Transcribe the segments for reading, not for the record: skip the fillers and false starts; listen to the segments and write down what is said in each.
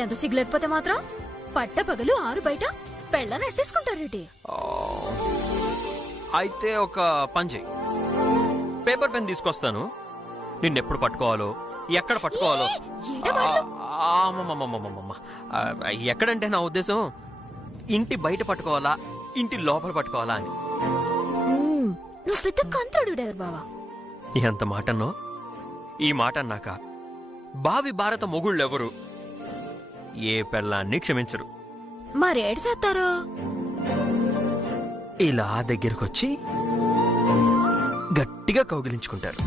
ఎంత సిగ్గులేకపోతే మాత్రం పట్ట పగలు 6 బయట పెళ్ళని అట్టేసుకుంటారేటి? అయితే ఒక పని చెయ్యి, పేపర్ పెన్ తీసుకొస్తాను, నిన్నెప్పుడు పట్టుకోవాలో ఎక్కడ పట్టుకోవాలో. ఎక్కడంటే నా ఉద్దేశం ఇంటి బయట పట్టుకోవాలా ఇంటి లోపల పట్టుకోవాలా అని. నువ్వు పెద్ద కంత్రుడు బావా. ఎంత మాటన్నో. ఈ మాట అన్నాక భావి భారత మొగుళ్ళెవరు ఏ పెళ్ళాన్ని క్షమించరు. మరేడు చేస్తారో? ఇలా దగ్గరకొచ్చి గట్టిగా కౌగిలించుకుంటారు.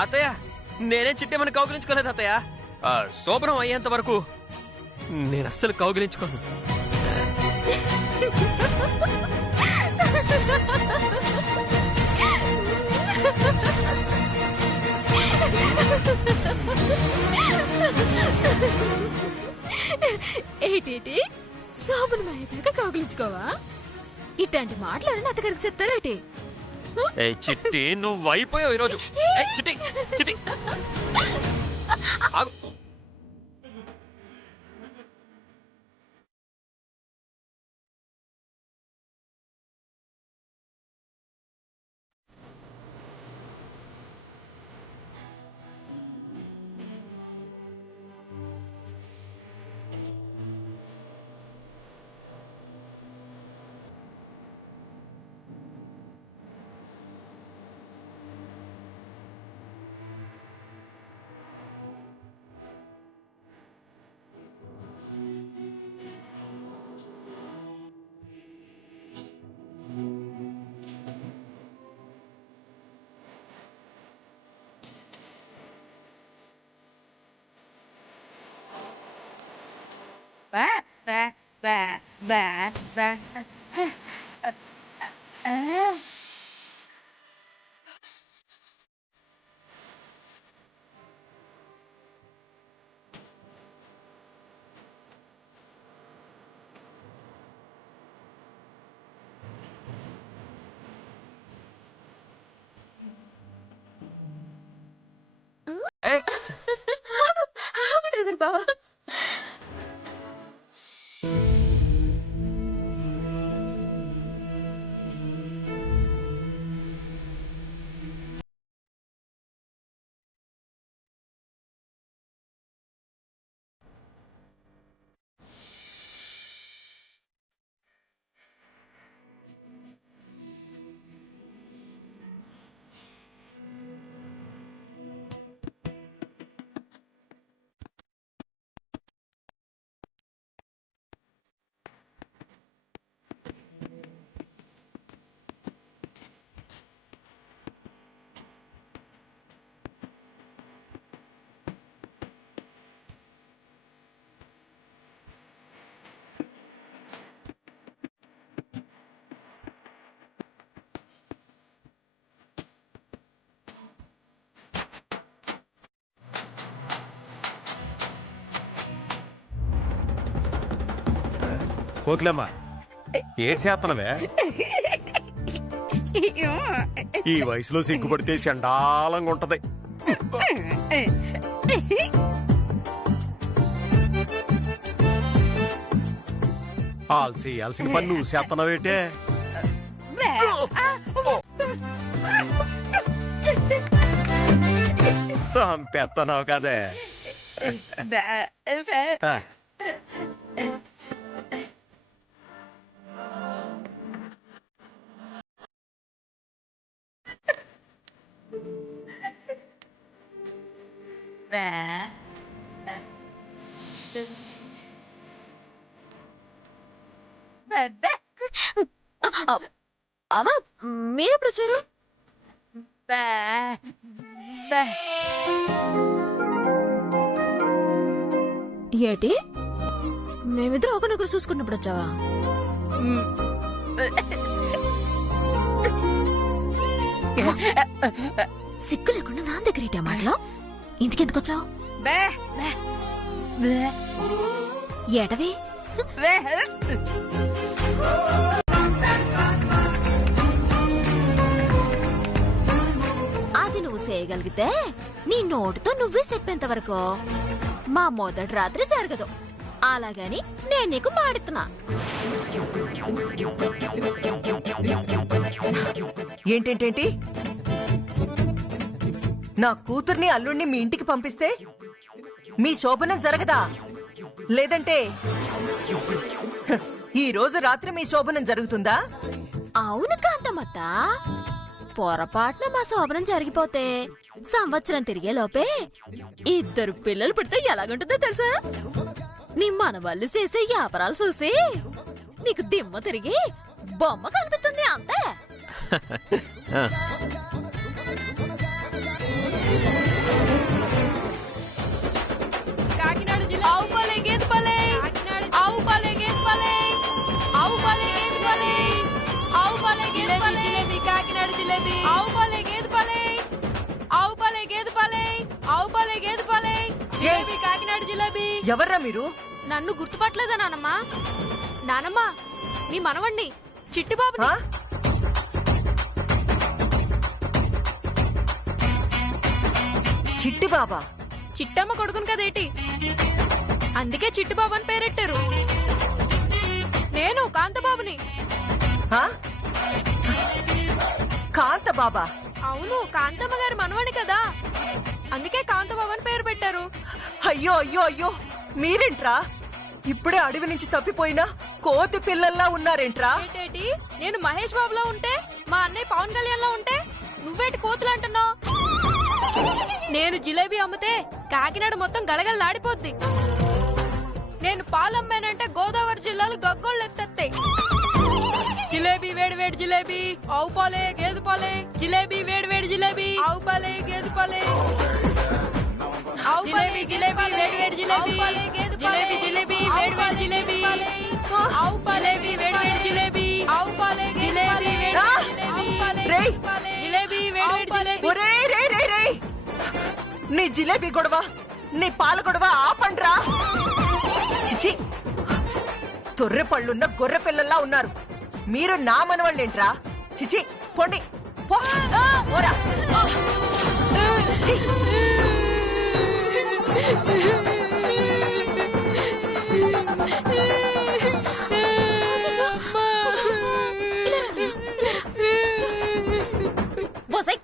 అతయ్య, నేనే చిట్టేమని కౌగిలించుకోలేదు అతయ్య. శోభనం అయ్యేంత వరకు నేను అస్సలు కౌగిలించుకోను. ఏటేటి శోభనం అయ్యేదాకా కౌగిలించుకోవా? ఇట్లాంటి మాటలు అత్తగారికి చెప్తారేటి? ఏ చిట్టి, నువ్వు అయిపోయావు ఈరోజు. చిట్టి చిట్టి ఆగు. బావా, కోకిలమ్మ, ఏడ్చేత్తనవే? ఈ వయసులో సిగ్గుపడితే చండాలంగా ఉంటది. ఆల్సిన పని నువ్వు చేత్తనవేటే? సంపెత్తనావు కదే. అమ్మా, మీరెప్పుడు వచ్చారు? ఏటి, మేమిద్దరం ఒకరినొకరు చూసుకున్నప్పుడు వచ్చావా? సిగ్గు లేకుండా నా దగ్గర మాటలో ఇంటికెందుకు వచ్చావు? ఎడవి అది నువ్వు చేయగలిగితే నీ నోటితో నువ్వే చెప్పేంత వరకు మా మొదటి రాత్రి జరగదు. అలాగని నేను నీకు మాడుతున్నా. ఏంటేంటేంటి? నా కూతుర్ని అల్లుణ్ణి మీ ఇంటికి పంపిస్తే మీ శోభనం జరగదా? లేదంటే ఈ రోజు రాత్రి మీ శోభనం జరుగుతుందా? అవును కాంతమ్మత్త, పొరపాటున మా శోభనం జరిగిపోతే సంవత్సరం తిరిగే లోపే 2 పిల్లలు పుడితే ఎలాగుంటుందో తెలుసా? నీ మనవాళ్ళు చేసే వ్యాపారాలు చూసి నీకు దిమ్మ తిరిగి బొమ్మ కనిపిస్తుంది అంతే. ఎవర్రా మీరు? నన్ను గుర్తుపట్టలేదా నానమ్మా? నానమ్మా, నీ మనవణ్ణి చిట్టిబాబుని. చిట్టి బాబా? చిట్టమ్మ కొడుకుని కదేటి, అందుకే చిట్టిబాబు అని పేరెట్టారు. నేను కాంతబాబుని. కాంత బాబా? అవును, కాంతమ్మ గారి మనవణ్ణి కదా, అందుకే కాంతబాబు అని పేరు పెట్టారు. అయ్యో అయ్యో అయ్యో, మీరేంట్రా ఇప్పుడే అడవి నుంచి తప్పిపోయినా కోతి పిల్లల్లా ఉన్నారేంట్రా? ఏంటేటి, నేను మహేష్ బాబులో ఉంటే, మా అన్నయ్య పవన్ కళ్యాణ్ లో ఉంటే నువ్వేటి కోతులు అంటున్నావు? నేను జిలేబీ అమ్మితే కాకినాడ మొత్తం గలగలలాడిపోద్ది. నేను పాలమ్మానంటే గోదావరి జిల్లాలు గగ్గోళ్ళు ఎత్తేస్తాయి. జిలేబీ వేడి వేడి జిలేబీ, ఆవు పాలే గేదె పాలే. జిలేబీ వేడి వేడి జిలేబీ, ఆవు పాలే గేదె పాలే. జిలేబీ జిలేబీ వేడి వేడి జిలేబీ, జిలేబీ జిలేబీ వేడి వేడి జిలేబీ, ఆవు పాలే వేడి వేడి జిలేబీ, ఆవు పాలే జిలేబీ వేడి జిలేబీ వేడి వేడి జిలేబీ. ఒరేయ్ రే రే రే, నీ జిలేబీ గొడవ, నీ పాల గొడవ ఆపండ్రా. చిచి, తొర్రె పళ్ళున్న గొర్రె పిల్లల్లా ఉన్నారు. మీరు నా మనవాళ్ళేంట్రా? చిచి, పొండి పోరా.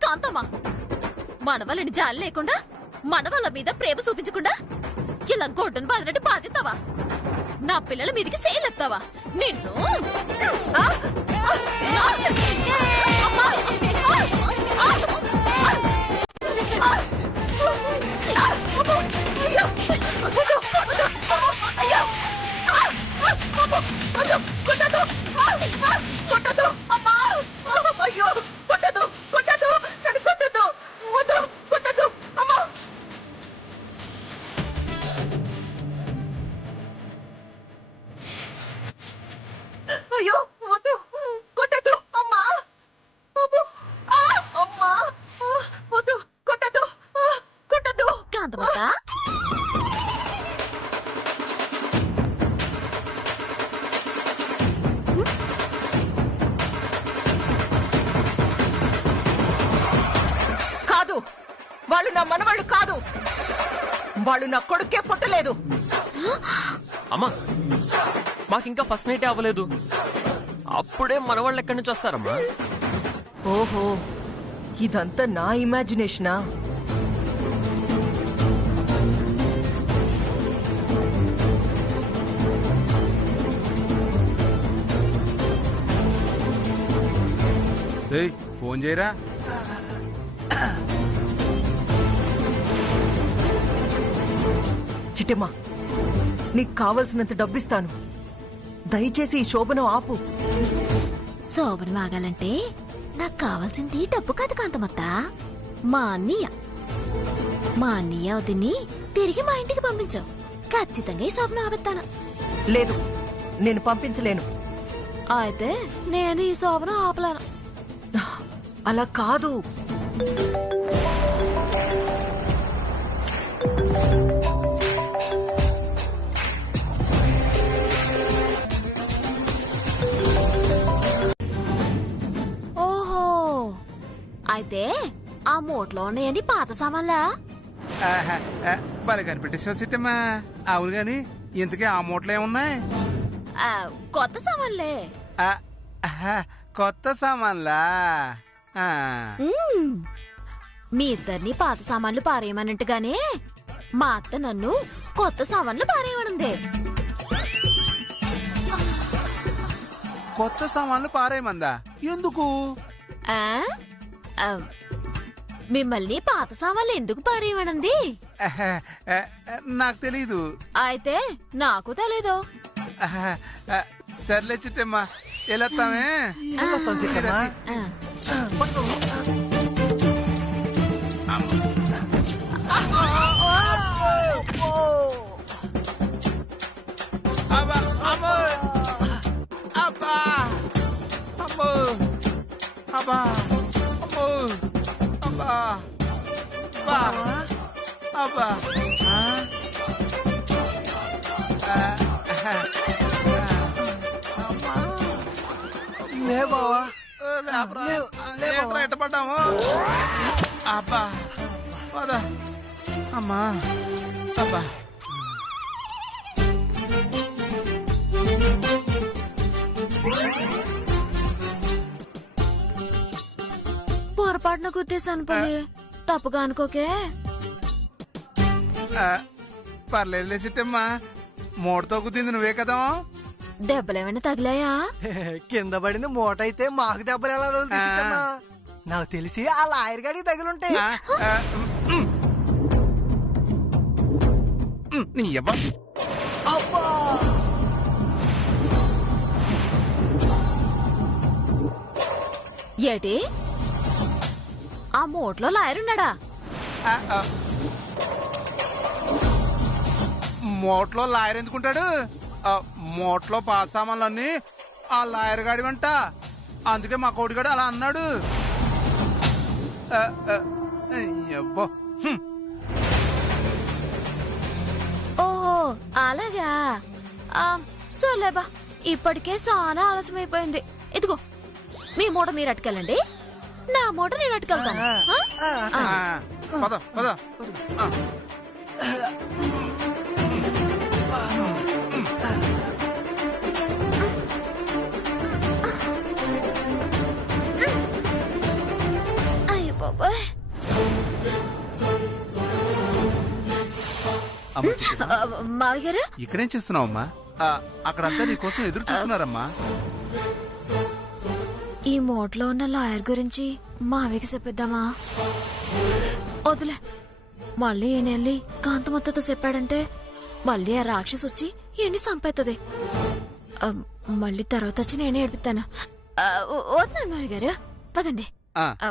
కాంతమ్మా, మనవలని జాలి లేకుండా, మనవల మీద ప్రేమ చూపించకుండా ఇలా గొడ్డను బాదినట్టు బాధిస్తావా? నా పిల్లల మీదకి సేలెత్తావా? నిన్ను కాదు, వాళ్ళు నా మనవాళ్ళు కాదు. వాళ్ళు నా కొడుకే పుట్టలేదు. అమ్మా, మాకింకా ఫస్ట్ నైటే అవ్వలేదు, అప్పుడే మనవాళ్ళు ఎక్కడి నుంచి వస్తారమ్మా? ఓహో, ఇదంతా నా ఇమాజినేషనా? ఫోన్ చేయరా. చిట్టమ్మా, నీకు కావలసినంత డబ్బిస్తాను. దయచేసి ఈ శోభనం ఆపు. శోభనం ఆగాలంటే నాకు కావాల్సింది డబ్బు కాదు కాంతమత్త, మా అన్నయ్య వదిని తిరిగి మా ఇంటికి పంపించు. ఖచ్చితంగా ఈ శోభనం ఆపెత్తాను. లేదు, నేను పంపించలేను. అయితే నేను ఈ శోభనం ఆపలేను. అలా కాదు. అయితే ఆ మూటలో ఉన్నాయండి పాత సామాన్లా? బాగా కనిపెట్టేసావు సిట్టమ్మా. అవును గాని ఇంతకీ ఆ మూటలు ఏమున్నాయి? ఆ, కొత్త సామాన్లే. ఆ, ఆహా, కొత్త సామాన్లా? ఆ, మ్మ్. మీ ఇద్దరిని పాత సామాన్లు పారేయమన్నట్టుగానే మా అత్త నన్ను కొత్త సామాన్లు పారేయమనుంది. కొత్త సామాన్లు పారేయమందా? ఎందుకు? ఆ? ఆ, మిమ్మల్ని పాత సామాన్లు ఎందుకు పారేయమనుంది? ఆహా, ఆ, నాకు తెలీదు. అయితే నాకు తెలీదు. ఆహా, ఆ, సర్లే చిట్టమ్మా, వెళ్ళొస్తామే. వెళ్ళొస్తాం సీతమ్మా. ఆ. అబ్బా, అమ్మో! అబ్బా! అమ్మో! అబ్బా! అమ్మో! అబ్బా! అబ్బా! అబ్బా! ఆ? ఆహా! అమ్మా! లే బావా. లేట్రా ఎట్ట పడ్డాము? అబ్బా! పద. అమ్మా! అబ్బా! పొరపాటున గుద్దేశాను పోయి తప్పుగా అనుకోకే. ఆ, పర్లేదులే చిట్టమ్మా, మూటతో కుదింది నువ్వే కదా. దెబ్బలేమైనా తగిలాయా? కింద పడిన మూట అయితే మాకు దెబ్బలు ఎలా రోజులు తీసుకుంటామా? నాకు తెలిసి ఆ లాయర్ గాడికి తగిలుంటాయి. ఆ, ఆ, నీ అబ్బా! ఏటి ఆ మూటలో లాయరున్నాడా? ఆ, ఆ. మూటలో లాయర్ ఎందుకుంటాడు? ఆ, మూటలో పాత సామాన్లన్నీ ఆ లాయర్ గాడి వెంట. అందుకే మా కోడిగాడు అలా అన్నాడు. ఆ, ఆ, అయ్యబ్బో. హ్మ్. ఓహో అలాగా. సోలేబా, ఇప్పటికే చాలా ఆలస్యమైపోయింది. ఇదిగో మీ మూట మీరు అట్టుకెళ్ళండి, నా మూట నేను అట్టుకెళ్తాను. ఆ? ఆ, పద పద. ఆ. అయ్య బాబాయ్. అమ్మ చిట్టమ్మ, మావి గారు, ఇక్కడేం చేస్తున్నావమ్మా? ఆ, అక్కడంతా నీ కోసం ఎదురు చూస్తున్నారమ్మా. ఈ మూటలో ఉన్న లాయర్ గురించి మావికి చెప్పిద్దామా? వదిలే, మళ్ళీ ఈయన వెళ్ళి కాంతమత్తతో చెప్పాడంటే మళ్ళీ ఆ రాక్షసి వచ్చి ఈయన్ని చంపేస్తుంది. మళ్ళీ తర్వాత వచ్చి నేనే ఏడిపిస్తాను. వద్దాను మావి గారు, పదండి. ఆ. ఆ,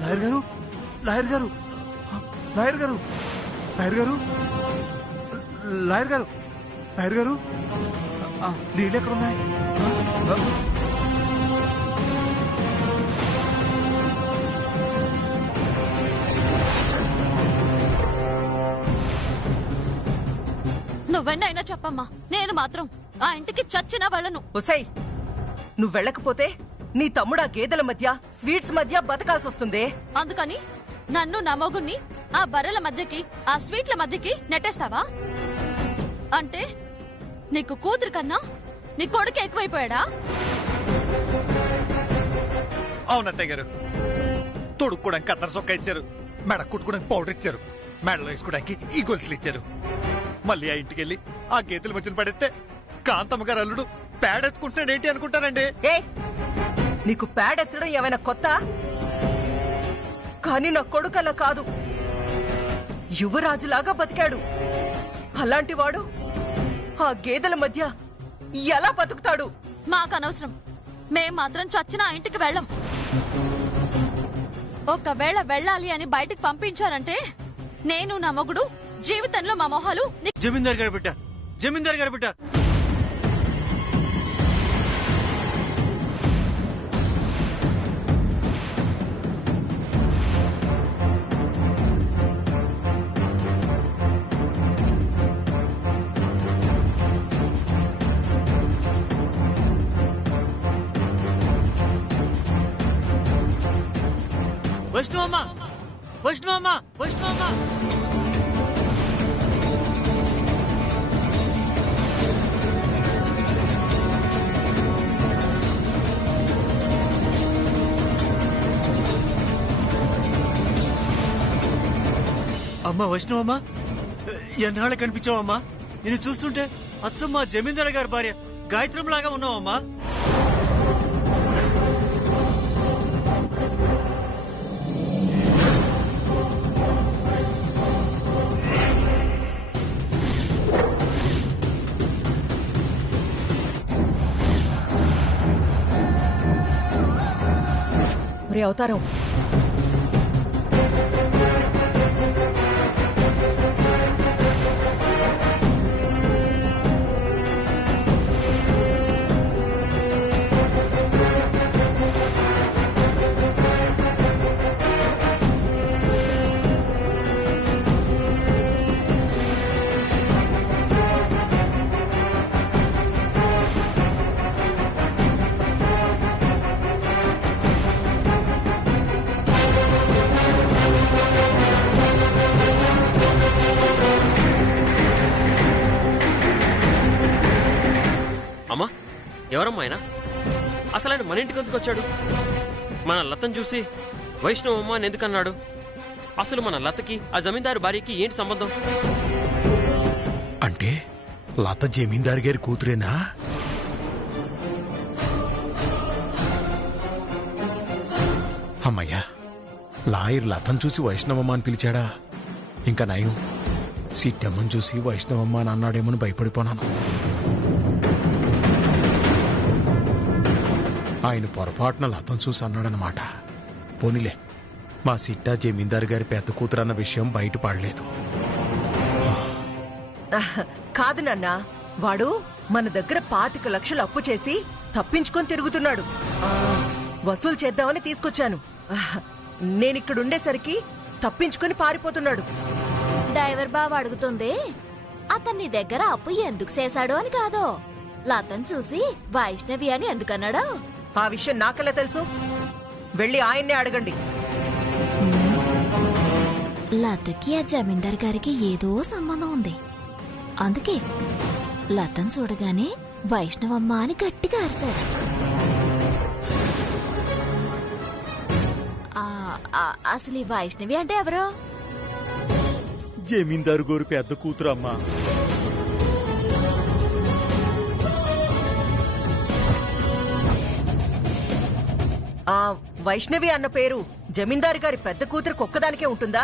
లాయర్ గారు, లాయర్ గారు, లాయర్ గారు, లాయర్ గారు, లాయర్ గారు, లాయర్ గారు, నీళ్ళు ఎక్కడున్నాయి? నువ్వెన్నైనా చెప్పమ్మా, నేను మాత్రం ఆ ఇంటికి చచ్చినా వెళ్ళను. ఒసై, నువ్వు వెళ్ళకపోతే నీ తమ్ముడు ఆ గేదెల మధ్య స్వీట్స్ మధ్య బతకాల్సి వస్తుంది. అందుకని నన్ను నా మొగుణ్ణి ఆ బర్రెల మధ్యకి ఆ స్వీట్ల మధ్యకి నెట్టేస్తావా? అంటే నీకు కూతురు కన్నా నీ కొడుకు ఎక్కువైపోయాడా? అవునత్తయ్య గారు, తొడుక్కోడానికి కత్తర సొక్క ఇచ్చారు, మెడ కుట్టుకోవడానికి పౌడర్ ఇచ్చారు, మెడలో వేసుకోవడానికి ఈ గొలుసులు ఇచ్చారు. మళ్ళీ ఆ ఇంటికి వెళ్ళి ఆ గేదెల మధ్యన పడితే కాంతమ్మ గారు అల్లుడు పేడెత్తుకుంటున్నాడు ఏంటి అనుకుంటారండి. ఏ, నీకు పేడెత్తడం ఏమైనా కొత్త? కానీ నా కొడుకు అలా కాదు, యువరాజులాగా బతికాడు. అలాంటి వాడు ఆ గేదెల మధ్య ఎలా బతుకుతాడు? మాకనవసరం, మేం మాత్రం చచ్చిన ఆ ఇంటికి వెళ్ళం. ఒకవేళ వెళ్ళాలి అని బయటకు పంపించారంటే నేను నా మొగుడు జీవితంలో మా మొహాలు జమీందార్ గారి బిడ్డ, జమీందార్ గారి బిడ్డ. వైష్ణవమ్మ, వైష్ణవమ్మ, వైష్ణవమ్మ. అమ్మా వైష్ణవమ్మా, ఎన్నాళ్ళ కనిపించావమ్మా? నేను చూస్తుంటే అచ్చం మా జమీందార్ గారి భార్య గాయత్రంలాగా ఉన్నావమ్మా. ఒరే అవతారం, అమ్మా, ఎవరమ్మా ఆయన? అసలు ఆయన మన ఇంటికి ఎందుకు వచ్చాడు? మన లతను చూసి వైష్ణవమ్మ అని ఎందుకన్నాడు? అసలు మన లతకి ఆ జమీందారు భార్యకి ఏంటి సంబంధం? అంటే లత జమీందారు గారి కూతురేనా? అమ్మయ్యా, లాయర్ లతను చూసి వైష్ణవమ్మ అని పిలిచాడా? ఇంకా నయం, సిట్టమ్మని చూసి వైష్ణవమ్మ అని అన్నాడేమని భయపడిపోనాను. ఆయన పొరపాటున లతను చూసి అన్నాడనమాట. పోనీలే, మా సిట్టా జమీందారు గారి పెద్ద కూతురన్న విషయం బయటపడలేదు. కాదు నాన్న, వాడు మన దగ్గర 25 లక్షలు అప్పు చేసి తప్పించుకొని తిరుగుతున్నాడు. వసూలు చేద్దామని తీసుకొచ్చాను. నేనిక్కడుండేసరికి తప్పించుకొని పారిపోతున్నాడు. డ్రైవర్ బాబు అడుగుతుంది అతన్ని దగ్గర అప్పు ఎందుకు చేశాడు అని కాదో, లతను చూసి వైష్ణవి అని ఎందుకన్నాడో. ఆ విషయం నాకెలా తెలుసు? వెళ్ళి ఆయన్నే అడగండి. లతకి ఆ జమీందార్ గారికి ఏదో సంబంధం ఉంది. అందుకే లతను చూడగానే వైష్ణవమ్మ అని గట్టిగా అరిశాడు. అసలు ఈ వైష్ణవి అంటే ఎవరు? జమీందారు గారు పెద్ద కూతురమ్మా. ఆ వైష్ణవి అన్న పేరు జమీందారు గారి పెద్ద కూతురికి ఒక్కదానికే ఉంటుందా?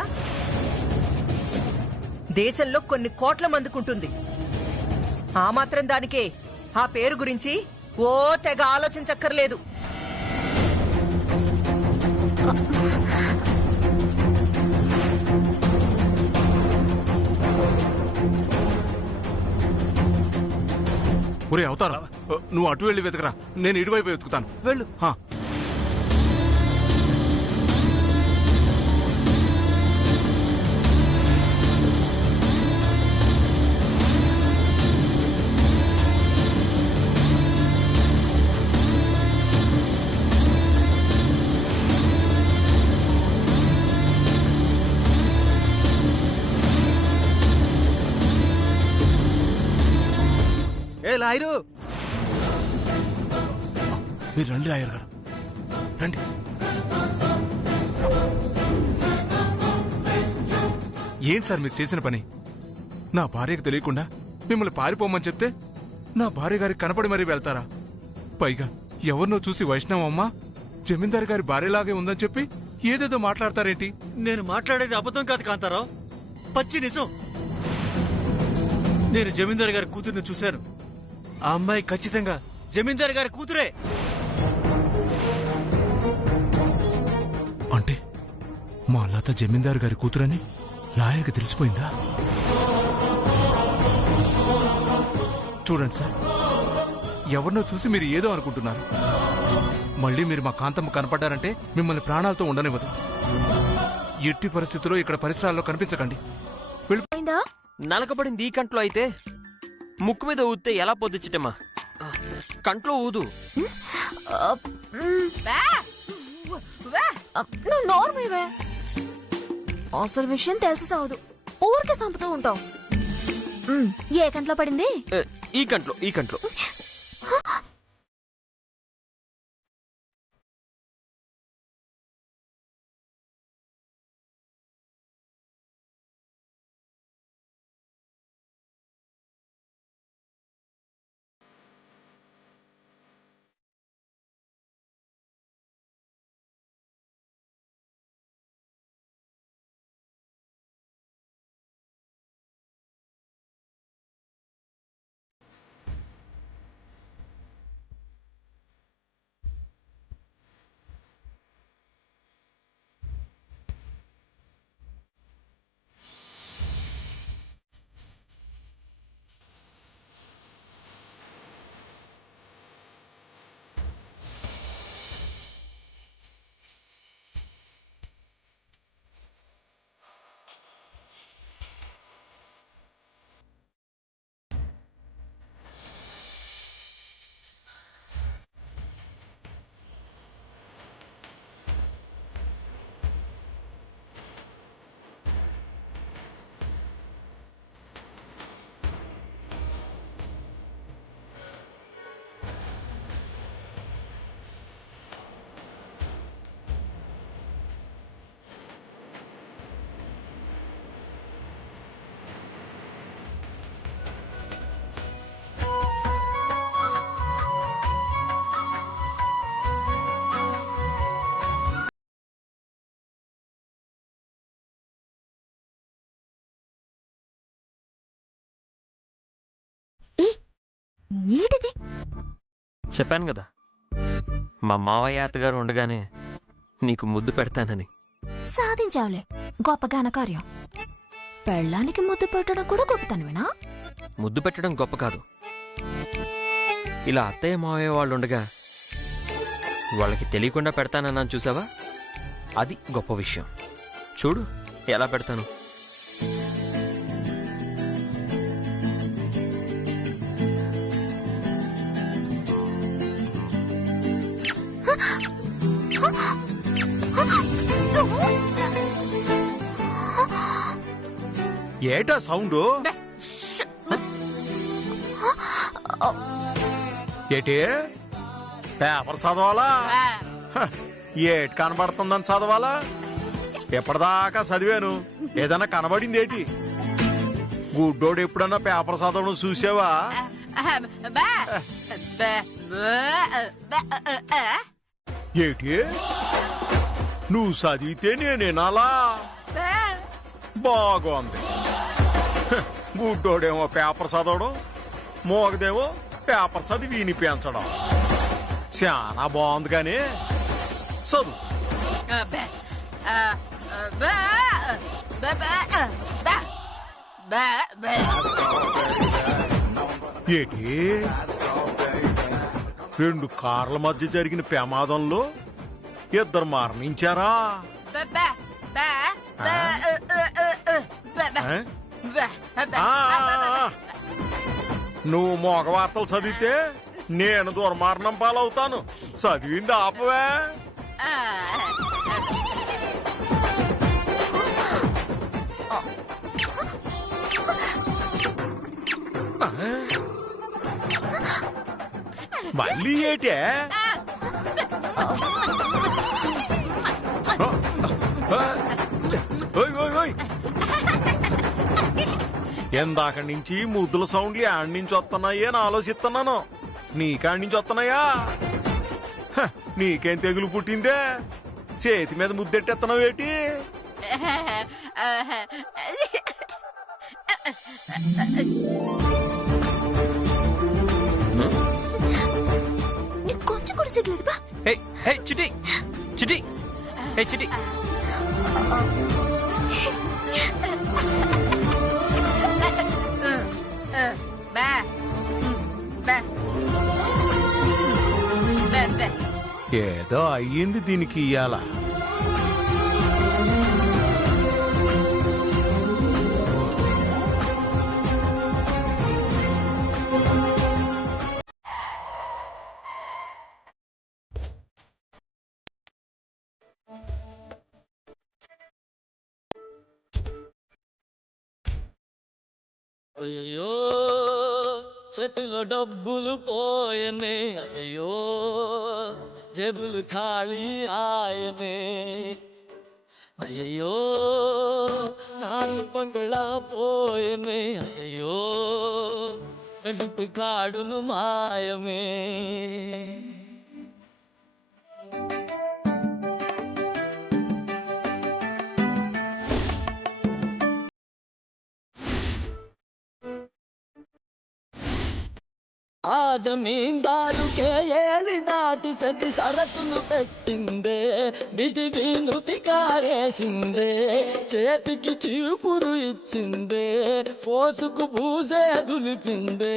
దేశంలో కొన్ని కోట్ల మందికి ఉంటుంది. ఆ మాత్రం దానికే ఆ పేరు గురించి ఓ తెగ ఆలోచించక్కర్లేదు. ఒరే అవతారం, నువ్వు అటు వెళ్ళి వెతకరా, నేను ఇటువైపు వెతుకుతాను. వెళ్ళు. ఏ లాయరు, మీరు రండి లాయర్ గారు, రండి. ఏంటి సార్ మీరు చేసిన పని? నా భార్యకు తెలియకుండా మిమ్మల్ని పారిపోమని చెప్తే నా భార్య గారికి కనపడి మరీ వెళ్తారా? పైగా ఎవరినో చూసి వైష్ణవమ్మ జమీందారు గారి భార్యలాగే ఉందని చెప్పి ఏదేదో మాట్లాడతారేంటి? నేను మాట్లాడేది అబద్ధం కాదు కాంతారావు, పచ్చి నిజం. నేను జమీందార్ గారి కూతుర్ని చూశాను. ఆ అమ్మాయి ఖచ్చితంగా జమీందార్ గారి కూతురే. మా లత జమీందారు గారి కూతురని లాయర్కి తెలిసిపోయిందా? చూడండి సార్, ఎవరినో చూసి మీరు ఏదో అనుకుంటున్నారు. మళ్ళీ మీరు మా కాంతమ్మ కనపడ్డారంటే మిమ్మల్ని ప్రాణాలతో ఉండనివ్వదు. ఎట్టి పరిస్థితుల్లో ఇక్కడ పరిసరాల్లో కనిపించకండి. నలకబడింది ఈ కంట్లో అయితే ముక్కు మీద ఊదితే ఎలా పొద్దుచ్చిటమ్మా? కంట్లో ఊదు. నువ్వు నోర్మేవే. అసలు విషయం తెలిసి సావదు, ఊరికే సంపుతూ ఉంటావు. ఏ కంట్లో పడింది? ఈ కంట్లో, ఈ కంట్లో. ఏంటిది? చెప్పాను కదా, మా మావయ్య అత్తగారు ఉండగానే నీకు ముద్దు పెడతానని. సాధించావులే, గొప్ప ఘనకార్యం. పెళ్ళానికి ముద్దు పెట్టడం కూడా గొప్పతనమేనా? ముద్దు పెట్టడం గొప్ప కాదు, ఇలా అత్తయ్య మావయ్య వాళ్ళు ఉండగా వాళ్ళకి తెలియకుండా పెడతానన్నాను చూసావా, అది గొప్ప విషయం. చూడు ఎలా పెడతాను. ఏటా సౌండ్? ఏటి పేపర్ చదవాలా? ఏటి కనబడుతుందని చదవాలా? ఎప్పటిదాకా చదివాను, ఏదన్నా కనబడింది ఏంటి? గుడ్డోడు ఎప్పుడన్నా పేపర్ చదవడం చూసావా? ఏటి నువ్వు చదివితే నేనేనాలా? బాగుంది. గుడ్డోడేమో పేపర్ చదవడం, మోగదేమో పేపర్ చదివి వినిపించడం. చాలా బాగుంది కానీ చదువు. ఏటి 2 కార్ల మధ్య జరిగిన ప్రమాదంలో 2 మరణించారా? నువ్వు మోగ వార్తలు చదివితే నేను దుర్మార్గం పాలవుతాను. చదివింది ఆపవే. మళ్ళీ ఏటే? ఎందాక నుంచి ముద్దుల సౌండ్లు ఆడి నుంచి వస్తున్నాయి అని ఆలోచిస్తున్నాను. నీకాడి నుంచి వస్తున్నాయా? నీకేం తెగులు పుట్టిందే? చేతి మీద ముద్దెట్టేస్తున్నావు ఏంటి? కొంచెం కూడా సిగ్గులేదు. చిటి చిటి చిటి బే బే బే బే ఏదో అయ్యింది దీనికి ఇయ్యాల. అయ్యో చేతిలో డబ్బులు పోయనే, అయ్యో జేబులు ఖాళీ ఆయనే, అయ్యో నాలుగు పంగళ పోయనే, అయ్యో వెలుపు కాడులు మాయమే. ఆ జమీందారుకే ఏలి నాటి సతి షరతులు పెట్టిందే, బిటికి నృతి కారేసిందే, చేతికి చీపురు ఇచ్చిందే, పోసుకు పూసే దులిపిందే,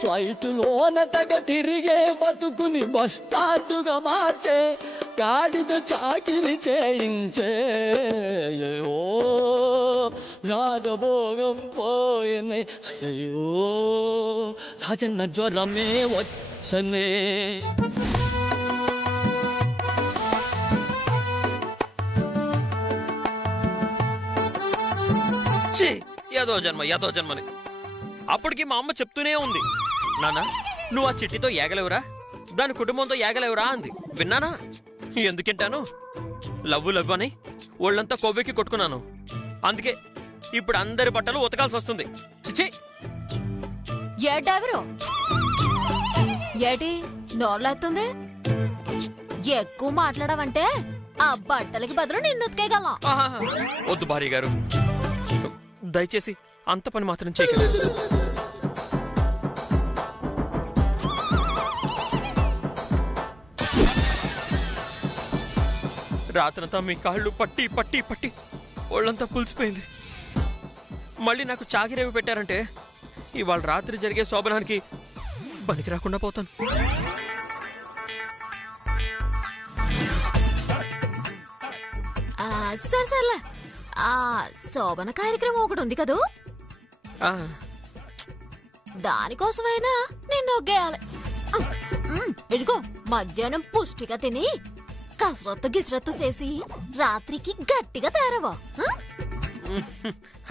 ఫ్లైటులోన తగ తిరిగే బతుకుని బస్టాండుగా మార్చే, గాడిద చాకిరి చేయించే, అయ్యో రాగభోగం పోయనే, అయ్యో రాజన్న జ్వరమే వచ్చనే. ఏదో జన్మని అప్పటికి మా అమ్మ చెప్తూనే ఉంది, నాన్న నువ్వు ఆ చిట్టితో ఏగలేవురా, దాని కుటుంబంతో ఏగలేవురా అంది. విన్నానా? ఎందుకింటాను? లవ్వు అని ఒళ్ళంతా కొవ్వెక్కి కొట్టుకున్నాను. అందుకే ఇప్పుడు అందరి బట్టలు ఉతకాల్సి వస్తుంది. చిచి ఏటావిరు ఏటి నోర్లేస్తుంది? ఎక్కువ మాట్లాడవంటే ఆ బట్టలకి బదులు నిన్ను ఉతికేయగలం. వద్దు భార్య గారు, దయచేసి అంత పని మాత్రం చేయగలరు. రాత్రంతా మీ కాళ్ళు పట్టి పట్టి పట్టి ఒళ్ళంతా పులిసిపోయింది. మళ్ళీ నాకు చాకిరేవి పెట్టారంటే ఇవాళ రాత్రి జరిగే శోభనానికి పనికి రాకుండా పోతాను. సర్లే, ఆ శోభన కార్యక్రమం ఒకటి ఉంది కదూ, దానికోసమైనా నిన్ను ఒగ్గేయాలి. ఇదిగో మధ్యాహ్నం పుష్టిగా తిని కసరత్తు గిసరత్తు చేసి రాత్రికి గట్టిగా తయారవా.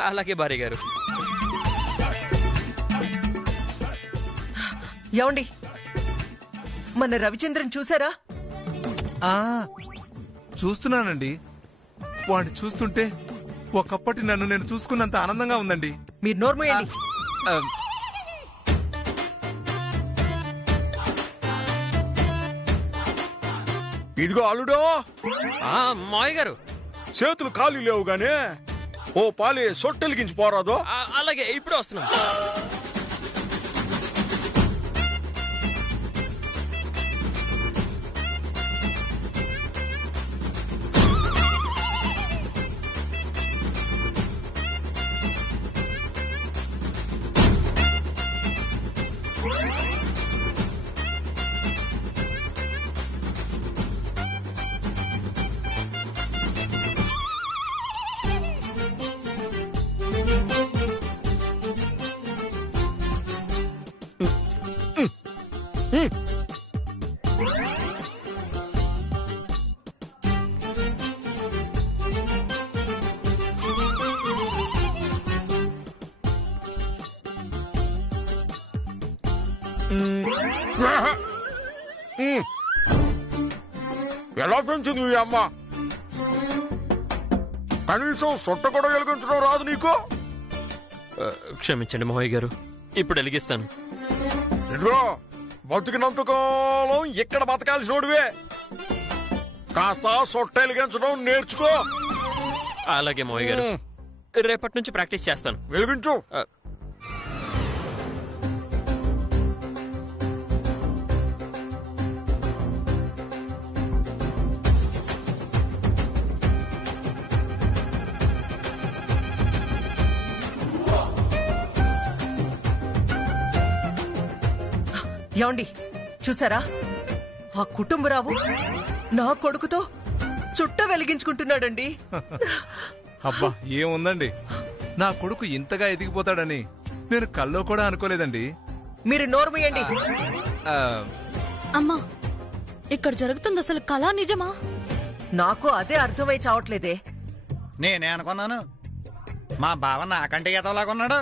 అలాగే భార్య గారు. ఏమండి, మన రవిచంద్రన్ చూసారా? చూస్తున్నానండి. వాడిని చూస్తుంటే ఒకప్పటి నన్ను నేను చూసుకున్నంత ఆనందంగా ఉందండి. మీరు నోర్మోయండి. ఇదిగో అల్లుడో. మావయ్య గారు, చేతులు ఖాళీ లేవు గానే ఓ పాలి సొట్టెలిగించి పోరాదో. అలాగే ఇప్పుడే వస్తున్నాం. ఎలా పెంచింది మీ అమ్మ? కనీసం సొట్ట కూడా వెలిగించడం రాదు నీకు? క్షమించండి మావయ్య గారు, ఇప్పుడు వెలిగిస్తాను. ఇదిగో బతికినంతకాలం ఇక్కడ బతకాల్సినోడివే, కాస్త సొట్ట వెలిగించడం నేర్చుకో. అలాగే మావయ్య గారు, రేపటి నుంచి ప్రాక్టీస్ చేస్తాను. వెలిగించు. ఏమండి చూసారా ఆ కుటుంబరావు నా కొడుకుతో చుట్ట వెలిగించుకుంటున్నాడండి. అబ్బా ఏముందండి, నా కొడుకు ఇంతగా ఎదిగిపోతాడని నేను కల్లో కూడా అనుకోలేదండి. మీరు నోరు మూయండి. ఆ, అమ్మా ఇక్కడ జరుగుతుంది అసలు కళా నిజమా? నాకు అదే అర్థమై చావట్లేదే. నేనే అనుకున్నాను మా బావ నాకంటే ఎదవలాగా ఉన్నాడు.